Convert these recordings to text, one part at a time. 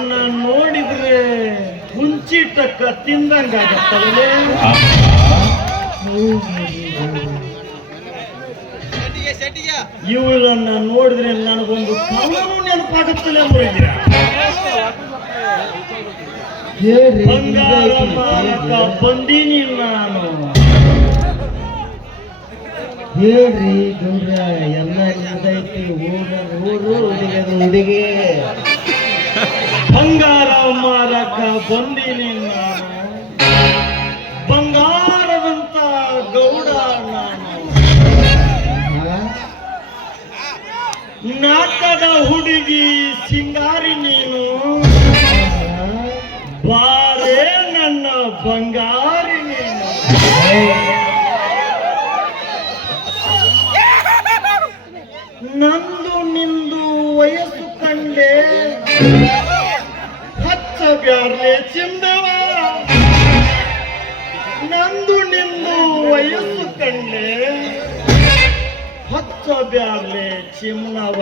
ಇವಳನ್ನ ನೋಡಿದ್ರೆ ಹುಂಚಿಟಕ್ಕ ತಿಂದಂಗಾಗತ್ತಲ್ಲೇ. ಇವಳನ್ನ ನೋಡಿದ್ರೆ ನನಗೊಂದು ಕವನು ನೆನಪಾಗುತ್ತಲೇ ಮುರಿದಿರ. ಬಂಗಾರ ಮಾರಕ ಬಂದೀನಿ ನಾನು. ಹೇಳ್ರಿ ಗೌಡ್ರ, ಎಲ್ಲ ನಿಂದೈತಿ. ಊರು ಹುಡುಗಿ ಬಂಗಾರ ಮಾರಕ ಬಂದೀನಿ ನಾನು. ಬಂಗಾರದಂತ ಗೌಡ ನಾನು. ನಾಟದ ಹುಡುಗಿ ಸಿಂಗಾರಿ ನೀನು. ಬಾರೇ ನನ್ನ ಬಂಗಾರಿ ನೀನು. ನಂದು ನಿಂದು ವಯಸ್ಸು ಕಂಡೆ ಹಚ್ಚ ಬ್ಯಾರ್ಲೆ ಚಿಂದವ. ನಂದು ನಿಂದು ವಯಸ್ಸು ಕಂಡೆ ಹಚ್ಚ ಬ್ಯಾರ್ಲೆ ಚಿಮ್ನವ.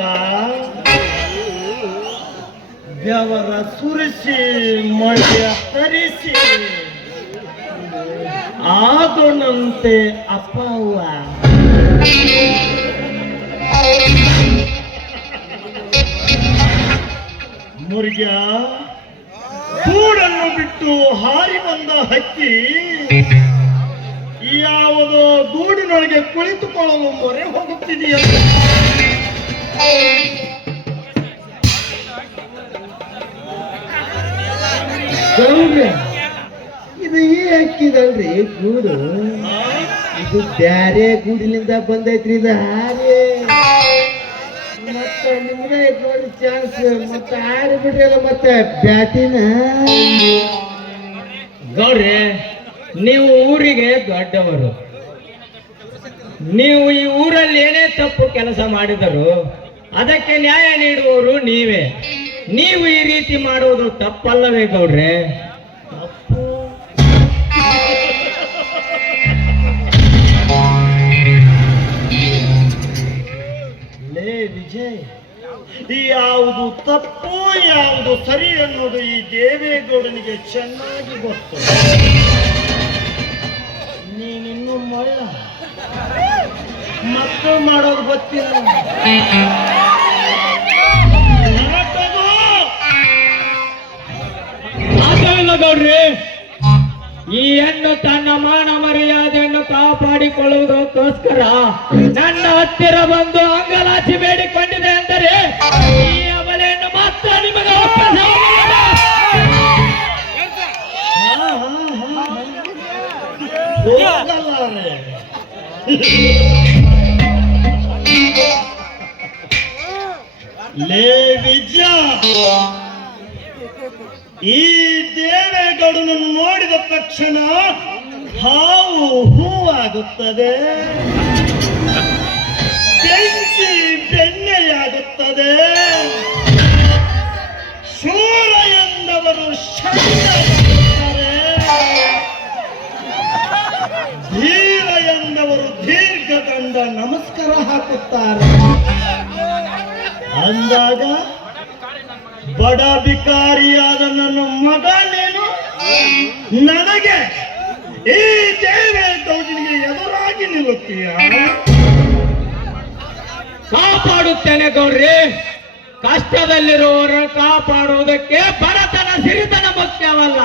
ಬೆವರ ಸುರಿಸಿ ಮಳೆಯ ತರಿಸಿ ಆದೊನಂತೆ ಅಪ್ಪವ್ವ. ಮುರುಗ ಗೂಡನ್ನು ಬಿಟ್ಟು ಹಾರಿ ಬಂದ ಹಕ್ಕಿ ಯಾವುದೋ ಗೂಡಿನೊಳಗೆ ಕುಳಿತುಕೊಳ್ಳಲು ಮೊರೆ ಹೋಗುತ್ತಿದೆಯ. ಇದು ಈ ಹಕ್ಕಿದಲ್ರಿ ಗೂಡು. ಇದು ಬ್ಯಾರೆ ಗೂಡಿನಿಂದ ಬಂದೈತ್ರಿ. ಇದು ಹಾರಿ ಮತ್ತೆ ನಿಮ್ದೇ ನೋಡಿ ಚಾನ್ಸ್. ಮತ್ತೆ ಹಾರಿ ಬಿಡ್ರಿ ಮತ್ತೆ ಬ್ಯಾಟಿನ. ಗೌಡ್ರಿ, ನೀವು ಊರಿಗೆ ದೊಡ್ಡವರು. ನೀವು ಈ ಊರಲ್ಲಿ ಏನೇ ತಪ್ಪು ಕೆಲಸ ಮಾಡಿದರು ಅದಕ್ಕೆ ನ್ಯಾಯ ನೀಡುವವರು ನೀವೇ. ನೀವು ಈ ರೀತಿ ಮಾಡುವುದು ತಪ್ಪಲ್ಲವೇ ಗೌಡ್ರೆ? ಲೇ ವಿಜಯ್, ಯಾವುದು ತಪ್ಪು ಯಾವುದು ಸರಿ ಅನ್ನೋದು ಈ ದೇವೇಗೌಡನಿಗೆ ಚೆನ್ನಾಗಿ ಗೊತ್ತು. ನೀನಿನ್ನೂ ಮಳ್ಳ ಮತ್ತು ಮಾಡೋದು ಗೊತ್ತಿಲ್ಲ. ಅದಲ್ಲ ಗೌಡ್ರಿ, ಈ ಹೆಣ್ಣು ತನ್ನ ಮಾನ ಮರ್ಯಾದೆಯನ್ನು ಕಾಪಾಡಿಕೊಳ್ಳುವುದಕ್ಕೋಸ್ಕರ ನನ್ನ ಹತ್ತಿರ ಬಂದು ಅಂಗಲಾಚಿ ಬೇಡಿಕೊಂಡಿದೆ ಅಂದರೆ ಈ ಅವಲೆಯನ್ನು ಮಾತ್ರ ನಿಮಗೆ ಲೇ ವಿಜಯ, ಈ ದೇವೇಗೌಡನನ್ನು ನೋಡಿದ ತಕ್ಷಣ ಹಾವು ಹೂವಾಗುತ್ತದೆ, ಬೆಂಕಿ ಬೆಣ್ಣೆಯಾಗುತ್ತದೆ, ಶೂರ ಎಂದವರು ಶರಣಾಗುತ್ತಾರೆ, ಧೀರ ಎಂದವರು ದೀರ್ಘದಂಡ ನಮಸ್ಕಾರ ಹಾಕುತ್ತಾರೆ. ಅಂದಾಗ ಬಡ ಬಿಕಾರಿಯಾದ ನನ್ನ ಮಗ ನೀನು ನನಗೆ ಈ ದೇವೇಗೌಡನಿಗೆ ಎದುರಾಗಿ ನಿಲ್ಲುತ್ತೀಯ? ಕಾಪಾಡುತ್ತೇನೆ ಗೌಡ್ರಿ. ಕಷ್ಟದಲ್ಲಿರುವವರನ್ನು ಕಾಪಾಡುವುದಕ್ಕೆ ಬಡತನ ಸಿರಿತನ ಮುಖ್ಯವಲ್ಲ,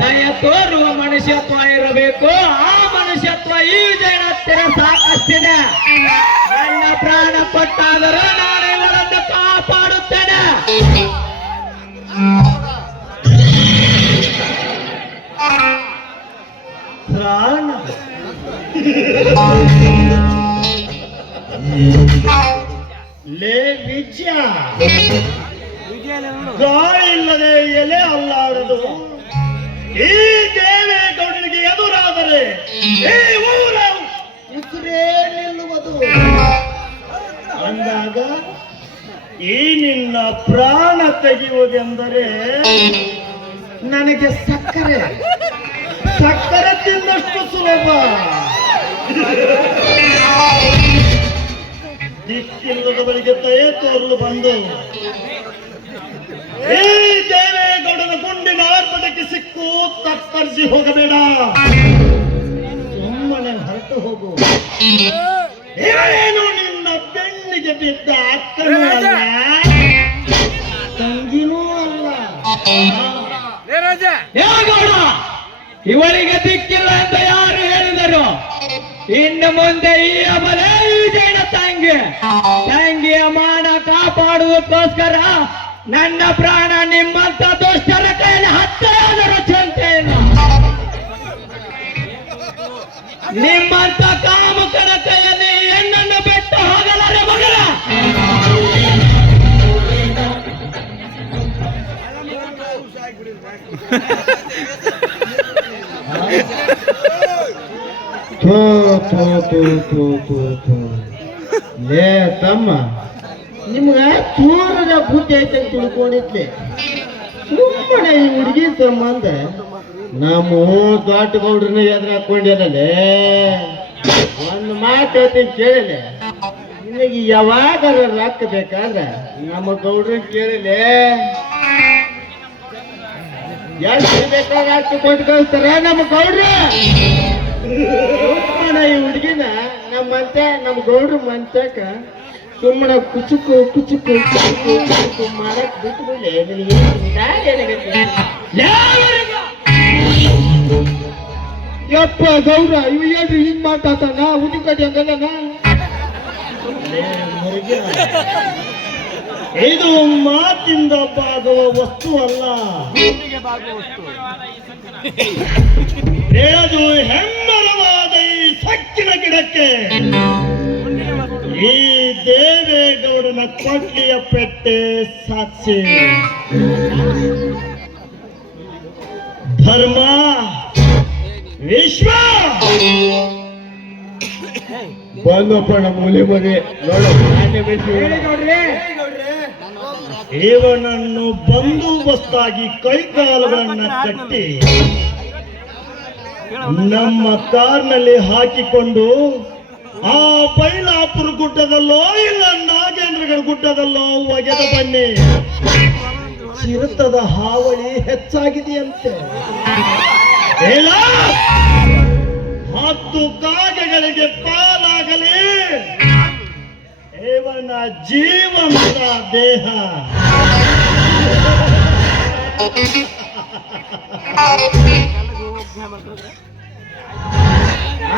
ದಯ ತೋರುವ ಮನುಷ್ಯತ್ವ ಇರಬೇಕು. ಆ ಮನುಷ್ಯತ್ವ ಈ ಜನ ಹತ್ತಿರ ಸಾಕಷ್ಟಿದೆ. ನನ್ನ ಪ್ರಾಣ ಕೊಟ್ಟಾದರೂ ನಾನು ಇವರನ್ನು ಕಾಪಾಡುತ್ತೇನೆ. ಪ್ರಾಣ ಲೇ ವಿಜಯ, ಗಾಳಿ ಇಲ್ಲದೆ ಎಲೆ ಅಲ್ಲಾಡದು. ಈ ದೇವೇಗೌಡನಿಗೆ ಎದುರಾದರೆ ಈ ಊರ ಉಸಿರೇ ನಿಲ್ಲುವುದು. ಅಂದಾಗ ಈ ನಿನ್ನ ಪ್ರಾಣ ತೆಗೆಯುವುದೆಂದರೆ ನನಗೆ ಸಕ್ಕರೆ ತಿಂದಷ್ಟು ಸುಲಭ. ದಿಕ್ಕಿಲ್ಲದವರಿಗೆ ದಯೆ ತೋರಲು ಬಂದು ಈ ಕೈಗೆ ಸಿಕ್ಕು ತತ್ತರಿಸಿ ಹೋಗಬೇಡ, ಸುಮ್ಮನೆ ಹೊರಟು ಹೋಗು. ಏನು ನಿನ್ನ ಬೆನ್ನಿಗೆ ಬಿದ್ದ ಅಕ್ಕನೂ ಅಲ್ಲ, ತಂಗಿನೂ ಅಲ್ಲ. ಗೌಡ, ಇವಳಿಗೆ ದಿಕ್ಕಿಲ್ಲ ಅಂತ ಯಾರು ಹೇಳಿದರು? ಇನ್ನು ಮುಂದೆ ಈ ಅಮಲೆ ಈ ಜೈನ ತಂಗಿಯ ಮಾನ ಕಾಪಾಡುವುದಕ್ಕೋಸ್ಕರ ನನ್ನ ಪ್ರಾಣ ನಿಮ್ಮಂತ ದುಷ್ಟರ ಕೈಯಲ್ಲಿ ಹತ್ತೆಯಾದರೂ ಚಿಂತೆಯನ್ನು, ನಿಮ್ಮಂತ ಕಾಮುಕರ ಕೈಯಲ್ಲಿ ಹೆಣ್ಣನ್ನು ಬಿಟ್ಟು ಹೋಗಲಾರೆ ಮಗನ. ಲೇ ತಮ್ಮ, ನಿಮ್ಗ ಚೂರದ ಬುದ್ಧಿ ಐತೆ ಅಂತ ತಿಳ್ಕೊಂಡಿದ್ಲೆ. ಸುಮ್ಮನೆ ಈ ಹುಡುಗಿ ಸಂಬಂಧ ನಮ್ಮ ದೊಡ್ಡ ಗೌಡ್ರನ್ನ ಎದುರು ಹಾಕೊಂಡಿರಲ್ಲೇ. ಒಂದು ಮಾತು ಹೇಳ್ತೀನಿ ಕೇಳಿಲ್ಲ, ನಿನಗೆ ಯಾವಾಗಾರ ರೊಕ್ಕ ಬೇಕಾದ್ರೆ ನಮ್ಮ ಗೌಡ್ರನ್ನ ಕೇಳಿಲೆ, ಎಷ್ಟು ಬೇಕಾಗ ಅಷ್ಟು ಕೊಟ್ಟು ಕಳಿಸ್ತಾರ ನಮ್ಮ ಗೌಡ್ರ. ಸುಮ್ಮನೆ ಈ ಹುಡುಗಿನ ನಮ್ಮ ಗೌಡ್ರ ಮಂಚಕ ಸುಮ್ಮನೆ ಕುಚುಕು ಕುಚುಕು ಕುಚುಕು ಕುಚುಕು ಮಾಡಕ್ ಬಿಟ್ಟು ಬಿಡ್ಲೆ. ಯಪ್ಪ ಗೌಡ್ರ, ಇವ್ ಏನ್ರಿ ಹಿಂಗ್ ಮಾತಾಡ್ತಾನ? ಉದಿ ಕಟ್ಟಿ ಹಂಗಲ್ಲ. ಇದು ಮಾತಿಂದ ಬಾಗುವ ವಸ್ತು ಅಲ್ಲ, ಬೆಳೆದು ಹೆಮ್ಮರವಾದ ಈ ಸಕ್ಕಿನ ಗಿಡಕ್ಕೆ ಈ ದೇವೇಗೌಡನ ಕೊಡ್ಲಿಯ ಪೆಟ್ಟೆ ಸಾಕ್ಷಿ. ಧರ್ಮ ವಿಶ್ವ ಬಂದಪ್ಪ ನಮ್ಮ ಮೂಲೆ ಮನೆ ಇವನನ್ನು ಬಂದೋಬಸ್ತಾಗಿ ಕೈಕಾಲುಗಳನ್ನ ಕಟ್ಟಿ ನಮ್ಮ ಕಾರ್ನಲ್ಲಿ ಹಾಕಿಕೊಂಡು ಆ ಬೈಲಾಪುರ ಗುಡ್ಡದಲ್ಲೋ ಇಲ್ಲ ನಾಗೇಂದ್ರಗಡ ಗುಡ್ಡದಲ್ಲೋ ಒಗೆದು ಬನ್ನಿ. ಚಿರತದ ಹಾವಳಿ ಹೆಚ್ಚಾಗಿದೆಯಂತೆ. ಇಲ್ಲ 10 ಕಾಗೆಗಳಿಗೆ ಪಾಲಾಗಲಿ ಇವನ ಜೀವಂತ ದೇಹ.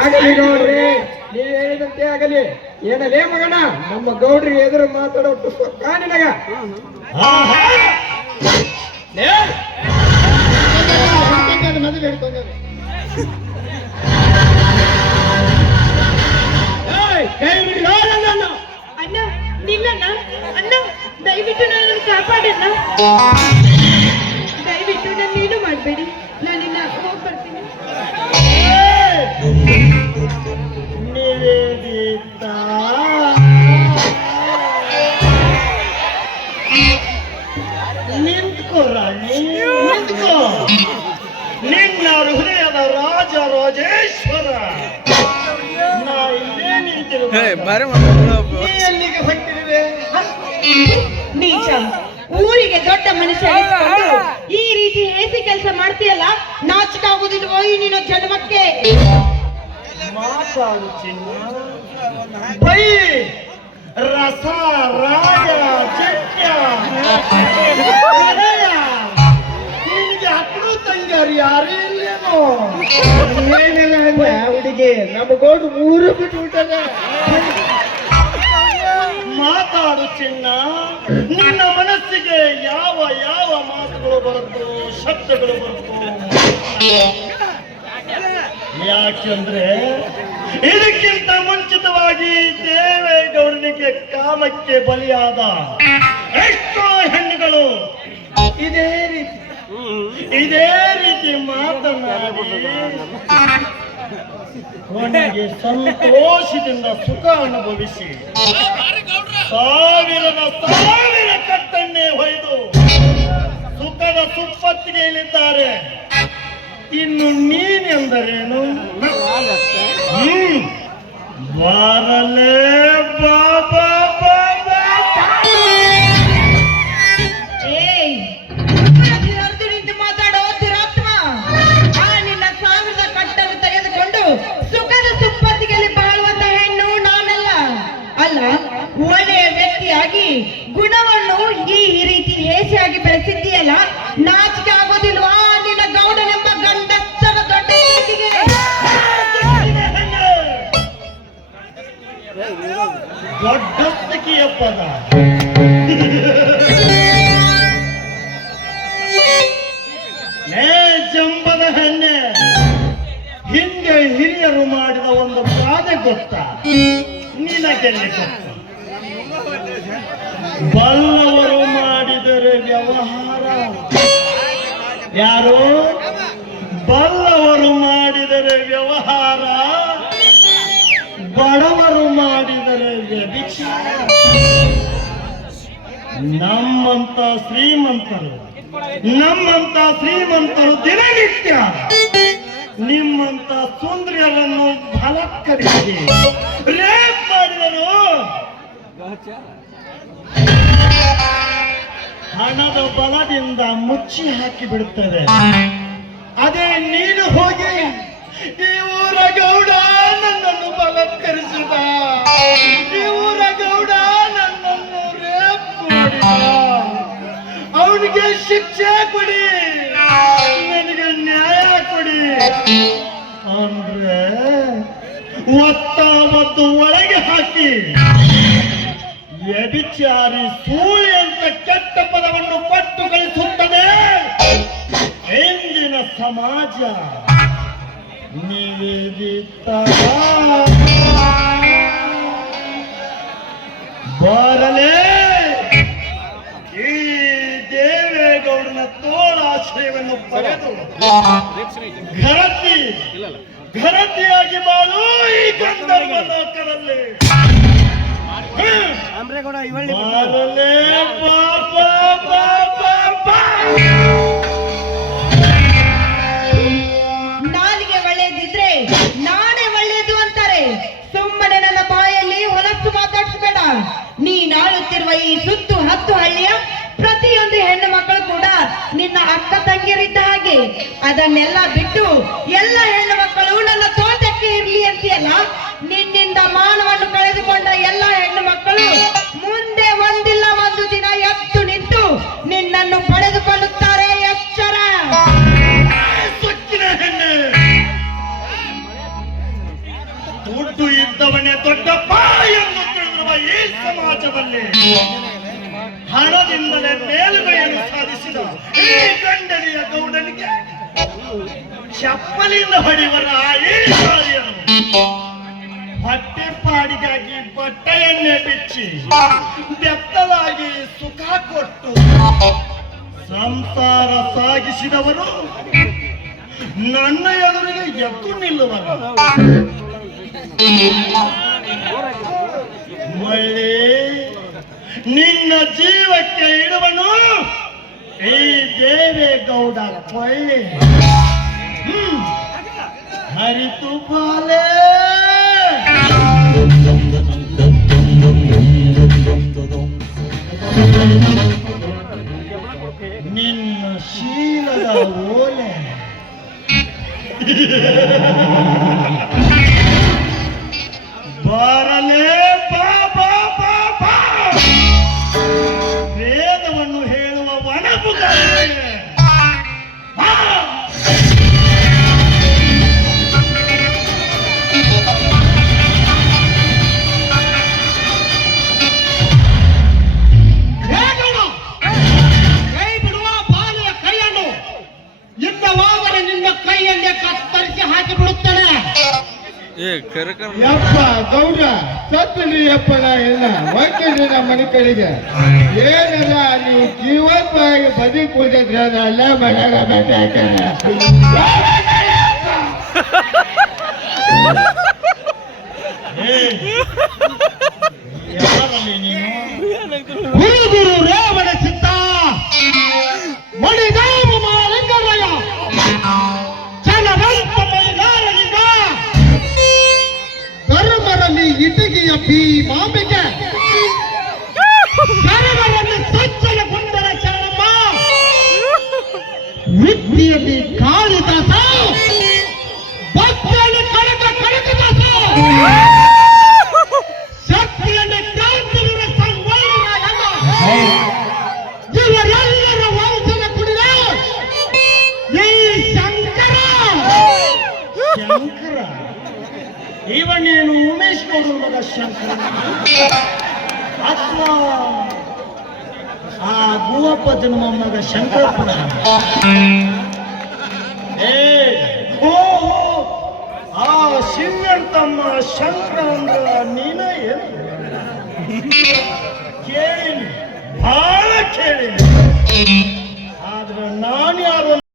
ಆಗಲಿ ಗೌಡ್ರಿ, ನೀವ್ ಹೇಳಿದಂತೆ ಆಗಲಿ. ಏನಲೇ ಮಗನ, ನಮ್ಮ ಗೌಡ್ರಿ ಎದುರು ಮಾತಾಡೋ ನಿನಗ ಮೊದಲು ಹಿಡ್ಕೊಂಡ ಅಣ್ಣ, ನಿಲ್ಲಣ್ಣ. ಅಣ್ಣ, ದಯವಿಟ್ಟು ನನ್ನನ್ನು ಕಾಪಾಡಣ್ಣ. ದಯವಿಟ್ಟು ನನ್ನೇನು ಮಾಡಬೇಡಿ. ನಾನಿನ್ನ ಹೋಗಿ ಬರ್ತೀನಿ. ನಿವೇದಿತಾ, ನಿಂತ್ಕೋ ರಾಣಿ, ನಿಂತ್ಕೋ. ನಿನ್ನ ಹೃದಯದ ರಾಜ ರಾಜೇಶ್ವರ ನಾ ಇಲ್ಲೇ ಎಲ್ಲಿಗೆ ಹೊಂಟಿರುವೆ? ನೀಚ, ಊರಿಗೆ ದೊಡ್ಡ ಮನುಷ್ಯ ಎನಿಸಿಕೊಂಡು ಈ ರೀತಿ ಹೇಸಿ ಕೆಲಸ ಮಾಡ್ತೀಯಲ್ಲ, ನಾಚಿಕಾಗುವುದಿಲ್ವೋ ಈ ನಿನ್ನ ಜನ್ಮಕ್ಕೆ? ಮಾತಾಡು ಚಿನ್ನ. ಬೈ ರಸ ರಾಜ ಜಟ್ಯ ನಿನಗೆ ಅಕ್ಕಳು ತಂಗಾರಿ ಯಾರೇ ಇಲ್ಲೇನೋ? ಏನಿಲ್ಲ ಅಂದ ಹುಡುಗಿ, ನಮ್ಮ ಗೌಡ್ರು 3 ಬಿಟ್ಟು ಬಿಟ್ಟಾಗ. ಮಾತಾಡು ಚಿನ್ನ. ನಿನ್ನ ಮನಸ್ಸಿಗೆ ಯಾವ ಯಾವ ಮಾತುಗಳು ಬರುತ್ತೋ, ಶಬ್ದಗಳು ಬರುತ್ತೋ. ಯಾಕೆಂದ್ರೆ ಇದಕ್ಕಿಂತ ಮುಂಚಿತವಾಗಿ ದೇವೇಗೌಡನಿಗೆ ಕಾಮಕ್ಕೆ ಬಲಿಯಾದ ಎಷ್ಟೋ ಹೆಣ್ಣುಗಳು ಇದೇ ರೀತಿ ಮಾತನಾಡಿ ಕೊನೆಗೆ ಸಂತೋಷದಿಂದ ಸುಖ ಅನುಭವಿಸಿ ಸಾವಿರ ಕಟ್ಟನ್ನೇ ಹೊಯ್ದು ಸುಖದ ಸುಪ್ಪತ್ತಿಗೆ ಇಳಿದ್ದಾರೆ. ಇನ್ನು ನೀನೆಂದರೇನು? ಬಾರಲೇ ಬಾಬಾ ಬಾಬಾ. ನಿಂತು ಮಾತಾಡೋ ದುರಾತ್ಮ. ನಾಚಿಕೆ ಆಗೋದಿಲ್ವಾ ನಿನ್ನ ಗೌಡನೆಂಬ ಗಂಡಸರ ದೊಡ್ಡ ಹೆಂಡತಿಗೆ? ದೊಡ್ಡಸ್ತಿಕೆಯ ಪದ. ಜಂಬದ ಹೆಣ್ಣೆ, ಹಿಂದೆ ಹಿರಿಯರು ಮಾಡಿದ ಒಂದು ಗಾದೆ ಗೊತ್ತಾ? ನಿನಗೆಲ್ಲಿ ಗೊತ್ತ? ಬಲ್ಲವರು ಮಾಡಿದರೆ ವ್ಯವಹಾರ, ಯಾರು ಬಲ್ಲವರು ಮಾಡಿದರೆ ವ್ಯವಹಾರ, ಬಡವರು ಮಾಡಿದರೆ ವ್ಯಭಿಚಾರ. ನಮ್ಮಂತ ಶ್ರೀಮಂತರು ದಿನನಿತ್ಯ ನಿಮ್ಮಂತ ಸುಂದರಿಯರನ್ನು ಬಲತ್ಕರಿಸಿ ರೇಪ್ ಮಾಡಿದರು. ಹಣದ ಬಲದಿಂದ ಮುಚ್ಚಿ ಹಾಕಿ ಬಿಡುತ್ತದೆ. ಅದೇ ನೀನು ಹೋಗಿ ಈ ಊರ ಗೌಡ ನನ್ನನ್ನು ಬಲತ್ಕರಿಸಿದ, ಈ ಊರ ಗೌಡ ನನ್ನನ್ನು ರೇಪ್ ಮಾಡಿದ, ಅವನಿಗೆ ಶಿಕ್ಷೆ ಕೊಡಿ, ನನಗೆ ನ್ಯಾಯ ಕೊಡಿ ಅಂದ್ರೆ ಒತ್ತು ಒಳಗೆ ಹಾಕಿ ವ್ಯಭಿಚಾರಿ ಸೂಳಿ ಅಂತ ಕೆಟ್ಟ ಪದವನ್ನು ಕೊಟ್ಟು ಕಳಿಸುತ್ತದೆ ಇಂದಿನ ಸಮಾಜ. ನಿವೇದಿತ ಬರಲೇ ಈ ದೇವೇಗೌಡನ ತೋಳಾಶ್ರಯವನ್ನು ಪಡೆದು ಘರತಿಯಾಗಿ ಬಾಳು ಈ ಗಂಧರ್ವ ಲೋಕದಲ್ಲಿ. ಬರಲೇ ನಾಲಿಗೆ ಒಳ್ಳೆಯದಿದ್ರೆ ನಾನೇ ಒಳ್ಳೆಯದು ಅಂತಾರೆ. ಸುಮ್ಮನೆ ನನ್ನ ಬಾಯಲ್ಲಿ ಹೊಲಸು ಮಾತಾಡಿಸಬೇಡ. ನೀನಾಳುತ್ತಿರುವ ಈ ಸುತ್ತು 10 ಹಳ್ಳಿಯ ಪ್ರತಿಯೊಂದು ಹೆಣ್ಣು ಮಕ್ಕಳು ಕೂಡ ನಿನ್ನ ಅಕ್ಕ ತಂಗಿಯರಿದ್ದ ಹಾಗೆ. ಅದನ್ನೆಲ್ಲ ಬಿಟ್ಟು ಎಲ್ಲ ಹೆಣ್ಣು ಮಕ್ಕಳು ನನ್ನ ತೋಟಕ್ಕೆ ಇರ್ಲಿ ಅಂತೀಯಲ್ಲ. ನಿನ್ನಿಂದ ಮಾನವನ್ನು ಕಳೆದುಕೊಂಡ ಎಲ್ಲ ಹೆಣ್ಣು ಮಕ್ಕಳು ಮುಂದೆ ಒಂದಿಲ್ಲ ಒಂದು ದಿನ ಎದ್ದು ನಿಂತು ನಿನ್ನನ್ನು ಪಡೆದುಕೊಳ್ಳುತ್ತಾರೆ. ಎಚ್ಚರ. ದುಡ್ಡು ಇದ್ದವನೇ ದೊಡ್ಡಪ್ಪ ಎಂದು ತಿಳಿದಿರುವ ಈ ಸಮಾಜದಲ್ಲಿ ಹಣದಿಂದಲೇ ಮೇಲುಗೈಯನ್ನು ಸಾಧಿಸಿದ ಈ ಗಂಡನಿಯ ಗೌಡನಿಗೆ ಚಪ್ಪಲಿಂದ ಹೊಡೆಯುವರ ಈ ಕಾರ್ಯನು ಹೊಟ್ಟೆ ಪಾಡಿಗಾಗಿ ಬಟ್ಟೆಯನ್ನೇ ಬಿಚ್ಚಿ ಬೆತ್ತಲಾಗಿ ಸುಖ ಕೊಟ್ಟು ಸಂಸಾರ ಸಾಗಿಸಿದವರು ನನ್ನ ಎದುರಿಗೆ ಎದ್ದು ನಿಲ್ಲುವರು. ಮಳೆ ನಿನ್ನ ಜೀವಕ್ಕೆ ಇಡುವನು ಈ ದೇವೇಗೌಡ ಕೊಳ್ಳೆ. ಹರಿತು ಬಾಲೆ ನಿನ್ನ ಶೀಲದ ಓಲೆ. ಬರಲೇ ವೇದವನ್ನು ಹೇಳುವ ವನಪುಗಾರನೇ. ಕೈ ಬಿಡುವ ಬಾಲೆಯ ಕೈಯನ್ನು ಇಲ್ಲವಾದರೆ ನಿನ್ನ ಕೈಯನ್ನೇ ಕತ್ತರಿಸಿ ಹಾಕಿ ಬಿಡುತ್ತೇನೆ. ಯಪ್ಪ ಗೌಡ ಸತ್ತನಿಯಪ್ಪನ ಇಲ್ಲ ವಕೀಲಿನ ಮನೆ ಕಡೆಗೆ ಏನೆಲ್ಲ ನೀವು ಜೀವತ್ವಾಗಿ ಬದಿ ಕೂದಿದ್ರೆ ಅಲ್ಲ ಮನೆಯಾಗ ಬೇಕಾಗ್ತದೆ. ಹುಡುಗರು ರೇವಣ ಚಿತ್ತ ಮಣಿದಾಮ ಲಿಂಗರಾಯ ಚಲವಂತ ಮೈಲಾರಲಿಂಗ ಧರ್ಮರಲ್ಲಿ ಇಟಗಿಯ ಭೀಮಾಂಬಿಕೆ ಕರಗಳಲ್ಲಿ ಸಜ್ಜನ ಗುಂಡರ ಚರಮ್ಮ ವಿದ್ಯೆಯಲ್ಲಿ ಕಾಳಿದಾಸ ಭಕ್ತಿಯಲ್ಲಿ ಕನಕದಾಸ ಶಕ್ತಿಯಲ್ಲಿ ಕ್ರಾಂತಿವೀರ ಸಂಗೊಳ್ಳಿ ರಾಯಣ್ಣ ಇವರೆಲ್ಲರ ವಂಶದ ಕುಡಿದ ಇವನೇನು ಉಮೇಶ್ ಗೌಡ ಮಗ ಶಂಕರ ಅಥವಾ ಆ ಭೂವಪ್ಪನ ಮೊಮ್ಮಗ ಶಂಕರಪ್ಪನ? ಓಹೋ, ಆ ಶಿವನ್ ತಮ್ಮ ಶಂಕರ ಅಂದ್ರ ನೀನ ಏನು?